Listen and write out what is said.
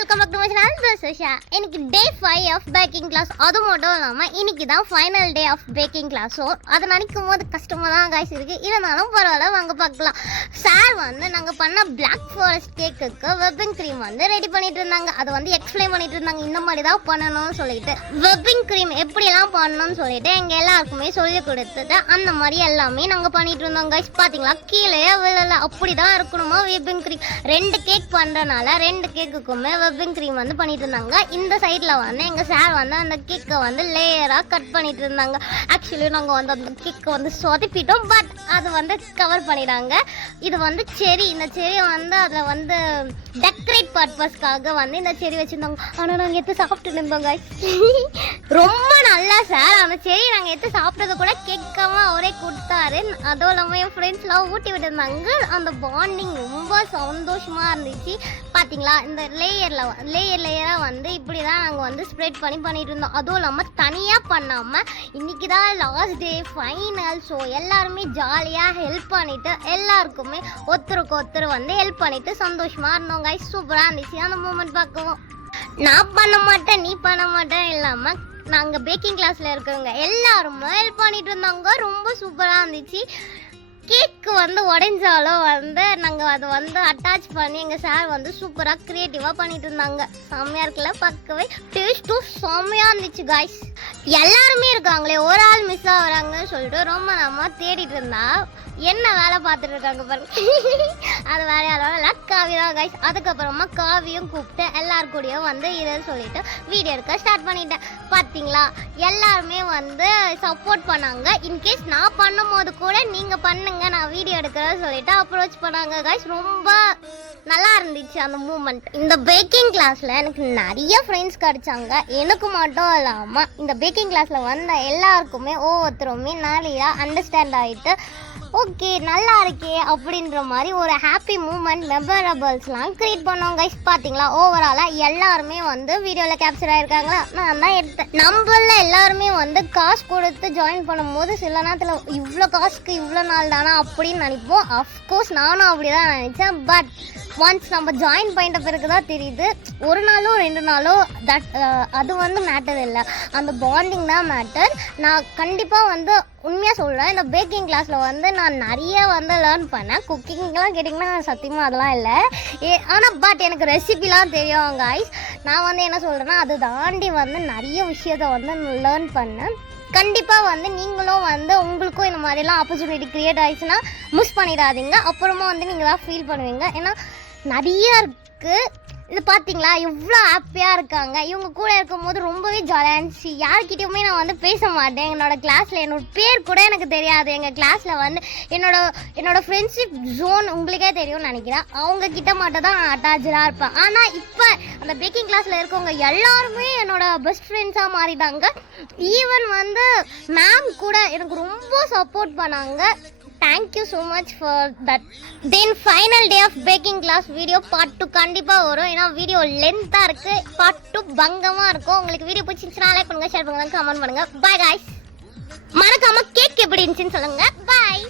Welcome back to my channel. This is Sha. இன்னைக்கு day 5 of baking class. அது மட்டும் இல்லாமல் இன்னைக்கு தான் final day of baking class. So அதை நினைக்கும் போது கஷ்டமாக தான் காய்ச்சி இருக்குது. இருந்தாலும் பரவாயில்ல, வாங்க பார்க்கலாம். சார் வந்து நாங்கள் பண்ண பிளாக் ஃபாரஸ்ட் கேக்குக்கு வெப்பிங் க்ரீம் வந்து ரெடி பண்ணிட்டு இருந்தாங்க. அதை வந்து எக்ஸ்பிளைன் பண்ணிட்டு இருந்தாங்க. இந்த மாதிரி தான் பண்ணணும்னு சொல்லிட்டு வெப்பிங் க்ரீம் எப்படிலாம் பண்ணணும்னு சொல்லிட்டு எங்கள் எல்லாருக்குமே சொல்லி கொடுத்துட்டு அந்த மாதிரி எல்லாமே நாங்கள் பண்ணிட்டு இருந்தோம் காய்ச்சி. பார்த்தீங்களா, கீழே விழல. அப்படி தான் இருக்கணுமா வெப்பிங் க்ரீம். 2 கேக் பண்ணுறனால 2 கேக்குக்குமே வெப்பிங் க்ரீம் வந்து பண்ணிட்டு இருந்தாங்க. இந்த சைடில் வந்து எங்கள் சார் வந்து அந்த கேக்கை வந்து லேயராக கட் பண்ணிட்டு இருந்தாங்க. ஆக்சுவலி நாங்கள் வந்து அந்த கேக்கை வந்து சொதப்பிட்டோம். பட் அது வந்து கவர் பண்ணிட்டாங்க. இது வந்து செரி. இந்த செரியை வந்து அதில் வந்து டெக்கரேட் பர்பஸ்க்காக வந்து இந்த செரி வச்சுருந்தாங்க. ஆனால் நாங்கள் எடுத்து சாப்பிட்டு இருந்தோங்க. ரொம்ப நல்லா சார். அந்த செரி நாங்கள் எடுத்து சாப்பிட்டது கூட கேட்காம அவரே கொடுத்தாரு. அதுவும் இல்லாமல் என் ஃப்ரெண்ட்ஸ்லாம் ஊட்டி விட்டுருந்தாங்க. அந்த பாண்டிங் ரொம்ப சந்தோஷமாக இருந்துச்சு. பார்த்தீங்களா, இந்த லேயராக வந்து இப்படி தான் நாங்கள் வந்து ஸ்ப்ரெட் பண்ணிட்டு இருந்தோம். அதுவும் இல்லாமல் தனியாக பண்ணாமல் இன்றைக்கி தான் லாஸ்ட் டே ஃபைனல். ஸோ எல்லாருமே ஜாலியாக ஹெல்ப் பண்ணிவிட்டு எல்லாருக்குமே ஒருத்தருக்கு ஒருத்தர் வந்து ஹெல்ப் பண்ணிவிட்டு சந்தோஷமாக இருந்தோம் guys. சூப்பராக இருந்துச்சு அந்த மூமெண்ட் பார்க்கவும். நான் பண்ண மாட்டேன், நீ பண்ண மாட்டேன் இல்லாமல் நாங்கள் பேக்கிங் கிளாஸில் இருக்கிறவங்க எல்லாருமே ஹெல்ப் பண்ணிட்டு இருந்தாங்க. ரொம்ப சூப்பராக இருந்துச்சு. கேக்கு வந்து உடைஞ்சாலும் வந்து நாங்கள் அதை வந்து அட்டாச் பண்ணி எங்கள் சார் வந்து சூப்பராக க்ரியேட்டிவாக பண்ணிட்டு இருந்தாங்க. செம்மையாக இருக்குல்ல, பார்க்கவே டேஸ்ட்டும் செம்மையாக இருந்துச்சு காய்ஸ். எல்லாருமே இருக்காங்களே, ஒரு ஆள் மிஸ் ஆகுறாங்கன்னு சொல்லிட்டு ரொம்ப நம்ம தேடிட்டு இருந்தா என்ன வேலை பார்த்துட்டு இருக்காங்க பாருங்க. அது வேற யாரும் இல்லை, காவி தான் காய்ஸ். அதுக்கப்புறமா காவியும் கூப்பிட்டு எல்லாருக்கூடையும் வந்து இதை சொல்லிட்டு வீடியோ எடுக்க ஸ்டார்ட் பண்ணிட்டேன். பார்த்தீங்களா, எல்லாருமே வந்து சப்போர்ட் பண்ணாங்க. இன்கேஸ் நான் பண்ணும் போது கூட நீங்கள் பண்ணுங்க, நான் வீடியோ எடுக்கிறேன்னு சொல்லிட்டு அப்ரோச் பண்ணாங்க காய்ஸ். ரொம்ப நல்லா இருந்துச்சு அந்த மூமெண்ட். இந்த பேக்கிங் கிளாஸில் எனக்கு நிறைய ஃப்ரெண்ட்ஸ் கிடைச்சாங்க. எனக்கு மட்டும் இல்லாமல் இந்த பேக்கிங் கிளாஸில் வந்த எல்லாருக்குமே ஒவ்வொருத்தருமே நிறையா அண்டர்ஸ்டாண்ட் ஆகிட்டு ஓகே நல்லா இருக்கே அப்படின்ற மாதிரி ஒரு ஹாப்பி மூமெண்ட் மெமரபிள்ஸ்லாம் க்ரியேட் பண்ணோம் கைஸ். பார்த்தீங்களா, ஓவராலாக எல்லாருமே வந்து வீடியோவில் கேப்சர் ஆகிருக்காங்களா, நான் தான் எடுத்தேன். நம்மள எல்லாருமே வந்து காசு கொடுத்து ஜாயின் பண்ணும்போது சில நேரத்தில் இவ்வளோ காசுக்கு இவ்வளோ நாள் தானா அப்படின்னு நினைப்போம். அஃப்கோர்ஸ் நானும் அப்படி தான் நினச்சேன். பட் ஒன்ஸ் நம்ம ஜாயின் பண்ணிட்ட பிறகு தான் தெரியுது, ஒரு நாளோ 2 நாளோ அது வந்து மேட்டர் இல்லை, அந்த பாண்டிங் தான் மேட்டர். நான் கண்டிப்பாக வந்து உண்மையாக சொல்கிறேன், இந்த பேக்கிங் கிளாஸில் வந்து நான் நிறைய வந்து லேர்ன் பண்ணேன். குக்கிங்லாம் கேட்டிங்கன்னா சத்தியமாக அதெல்லாம் இல்லை. ஆனால் பட் எனக்கு ரெசிபிலாம் தெரியும் காய்ஸ். நான் வந்து என்ன சொல்கிறேன்னா, அது தாண்டி வந்து நிறைய விஷயத்த வந்து லேர்ன் பண்ணேன். கண்டிப்பாக வந்து நீங்களும் வந்து உங்களுக்கும் இந்த மாதிரிலாம் ஆப்பர்ச்சுனிட்டி க்ரியேட் ஆகிடுச்சுன்னா மிஸ் பண்ணிடாதீங்க. அப்புறமா வந்து நீங்கள் தான் ஃபீல் பண்ணுவீங்க. ஏன்னா நிறைய இருக்குது. இது பார்த்தீங்களா, எவ்வளோ ஹாப்பியாக இருக்காங்க. இவங்க கூட இருக்கும்போது ரொம்பவே ஜாலியாக இருந்துச்சு. யார்கிட்டையுமே நான் வந்து பேச மாட்டேன். என்னோடய கிளாஸில் என்னோட பேர் கூட எனக்கு தெரியாது. எங்கள் கிளாஸில் வந்து என்னோடய ஃப்ரெண்ட்ஷிப் ஜோன் உங்களுக்கே தெரியும்னு நினைக்கிறேன். அவங்கக்கிட்ட மட்டும் தான் அட்டாச்சாக இருப்பேன். ஆனால் இப்போ அந்த பேக்கிங் கிளாஸில் இருக்கவங்க எல்லாருமே என்னோடய பெஸ்ட் ஃப்ரெண்ட்ஸாக மாறிட்டாங்க. ஈவன் வந்து மேம் கூட எனக்கு ரொம்ப சப்போர்ட் பண்ணாங்க. Thank you so much for that. Then final day of baking class video part 2 கண்டிப்பாக வரும். ஏன்னா வீடியோ லென்த்தாக இருக்குது. part 2 பங்கமாக இருக்கும். உங்களுக்கு வீடியோ பிடிச்சிருந்துச்சுன்னா லைக் பண்ணுங்கள், ஷேர் பண்ணுங்கள், கமெண்ட் பண்ணுங்கள். Bye guys. மறக்காமல் கேக் எப்படி இருந்துச்சுன்னு சொல்லுங்கள். பாய்.